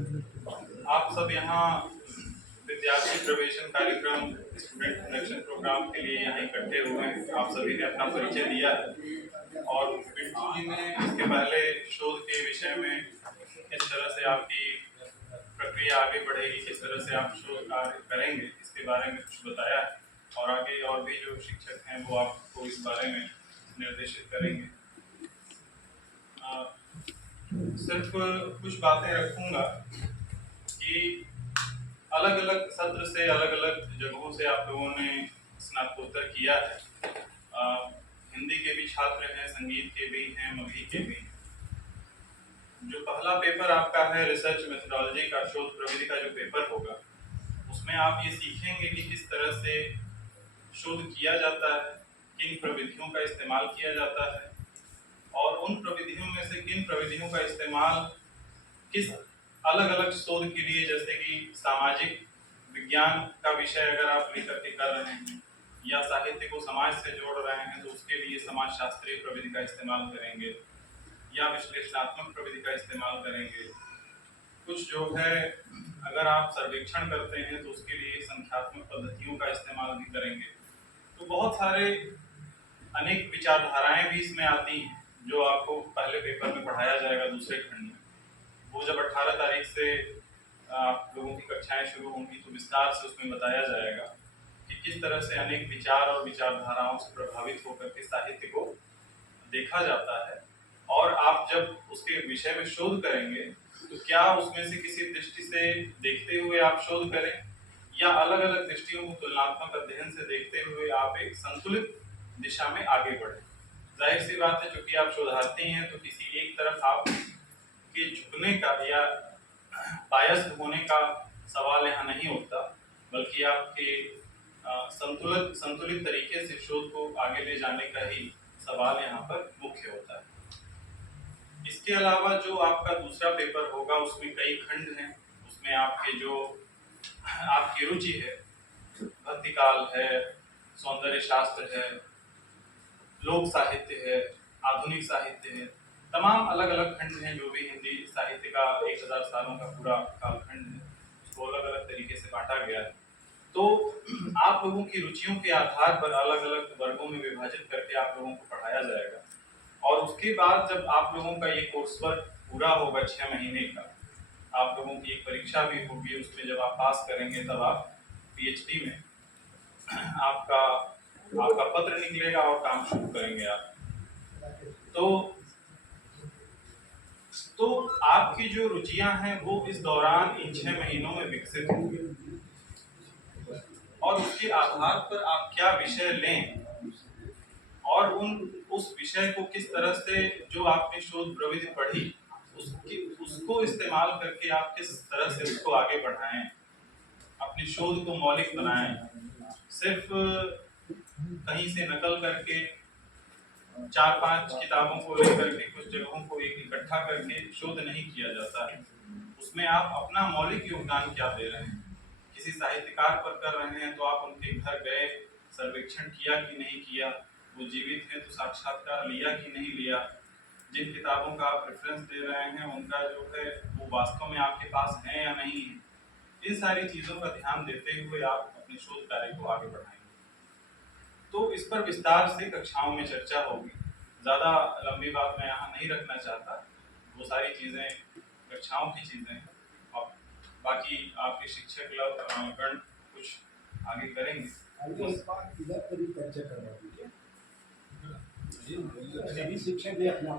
आप सब यहाँ विद्यार्थी प्रवेशन कार्यक्रम स्टूडेंट कनेक्शन प्रोग्राम के लिए यहाँ इकट्ठे हुए हैं। आप सभी ने अपना परिचय दिया है और बिट्टू जी ने इसके पहले शोध के विषय में किस तरह से आपकी प्रक्रिया आगे बढ़ेगी, किस तरह से आप शोध कार्य करेंगे, इसके बारे में कुछ बताया है और आगे और भी जो शिक्षक हैं वो आपको इस बारे में निर्देशित करेंगे। सिर्फ कुछ बातें रखूंगा कि अलग अलग सत्र से अलग अलग जगहों से आप लोगों ने स्नातकोत्तर किया है। हिंदी के भी छात्र हैं, संगीत के भी हैं, मगही के भी हैं। जो पहला पेपर आपका है रिसर्च मेथोडोलॉजी का, शोध प्रविधि का जो पेपर होगा, उसमें आप ये सीखेंगे कि किस तरह से शोध किया जाता है, किन प्रविधियों का इस्तेमाल किया जाता है और उन प्रविधियों में से किन प्रविधियों का इस्तेमाल किस अलग अलग शोध के लिए, जैसे कि सामाजिक विज्ञान का विषय अगर आप लेकर के कर रहे हैं या साहित्य को समाज से जोड़ रहे हैं तो उसके लिए समाज शास्त्रीय प्रविधि का इस्तेमाल करेंगे या विश्लेषणात्मक प्रविधि का इस्तेमाल करेंगे। कुछ जो है अगर आप सर्वेक्षण करते हैं तो उसके लिए संख्यात्मक पद्धतियों का इस्तेमाल भी करेंगे। तो बहुत सारे अनेक विचारधाराएं भी इसमें आती हैं जो आपको पहले पेपर में पढ़ाया जाएगा दूसरे खंड में। वो जब 18 तारीख से आप लोगों की कक्षाएं शुरू होंगी तो विस्तार से उसमें बताया जाएगा कि किस तरह से अनेक विचार और विचारधाराओं से प्रभावित होकर के साहित्य को देखा जाता है और आप जब उसके विषय में शोध करेंगे तो क्या उसमें से किसी दृष्टि से देखते हुए आप शोध करें या अलग अलग दृष्टियों को तुलनात्मक अध्ययन से देखते हुए आप एक संतुलित दिशा में आगे बढ़ें। जाहिर सी बात है, चूंकि आप शोधार्थी हैं तो किसी एक तरफ आप के झुकने का या बायस होने का सवाल यहाँ नहीं होता, बल्कि आपके संतुलित तरीके से शोध को आगे ले जाने का ही सवाल यहाँ पर मुख्य होता है। इसके अलावा जो आपका दूसरा पेपर होगा उसमें कई खंड हैं। उसमें आपके जो आपकी रुचि है, भक्तिकाल है, सौंदर्य शास्त्र है, लोक साहित्य है, आधुनिक साहित्य है, तमाम अलग अलग खंड हैं। जो भी हिंदी साहित्य का 1000 सालों का पूरा कालखंड है उसको अलग अलग तरीके से बांटा गया है। तो आप लोगों की रुचियों के आधार पर अलग अलग वर्गों में विभाजित करके आप लोगों को पढ़ाया जाएगा और उसके बाद जब आप लोगों का ये कोर्स वर्क पूरा होगा 6 महीने का, आप लोगों की एक परीक्षा भी होगी। उसमें जब आप पास करेंगे तब आप पीएचडी में आपका पत्र निकलेगा और काम शुरू करेंगे आप। तो आपकी जो रुचियां हैं वो इस दौरान इन 6 महीनों में विकसित होंगी और उसके आधार पर आप क्या विषय लें और उस विषय को किस तरह से जो आपने शोध प्रविधि पढ़ी उसको इस्तेमाल करके आप किस तरह से उसको आगे बढ़ाएं, अपनी शोध को मौलिक बनाएं। सिर्फ कहीं से नकल करके 4-5 किताबों को लेकर के कुछ जगहों को एक इकट्ठा करके शोध नहीं किया जाता है। उसमें आप अपना मौलिक योगदान क्या दे रहे हैं। किसी साहित्यकार पर कर रहे हैं तो आप उनके घर गए, सर्वेक्षण किया कि नहीं किया, वो जीवित हैं तो साक्षात्कार लिया कि नहीं लिया, जिन किताबों का आप रेफरेंस दे रहे हैं उनका जो है वो वास्तव में आपके पास है या नहीं है। इन सारी चीज़ों का ध्यान देते हुए आप अपने शोध कार्य को आगे बढ़ाएंगे। तो इस पर विस्तार से कक्षाओं में चर्चा होगी। ज़्यादा लंबी बात मैं यहाँ नहीं रखना चाहता, वो सारी चीज़ें कक्षाओं की चीज़ें हैं और बाकी आपके शिक्षक गण कुछ आगे करेंगे। सभी शिक्षक भी अपना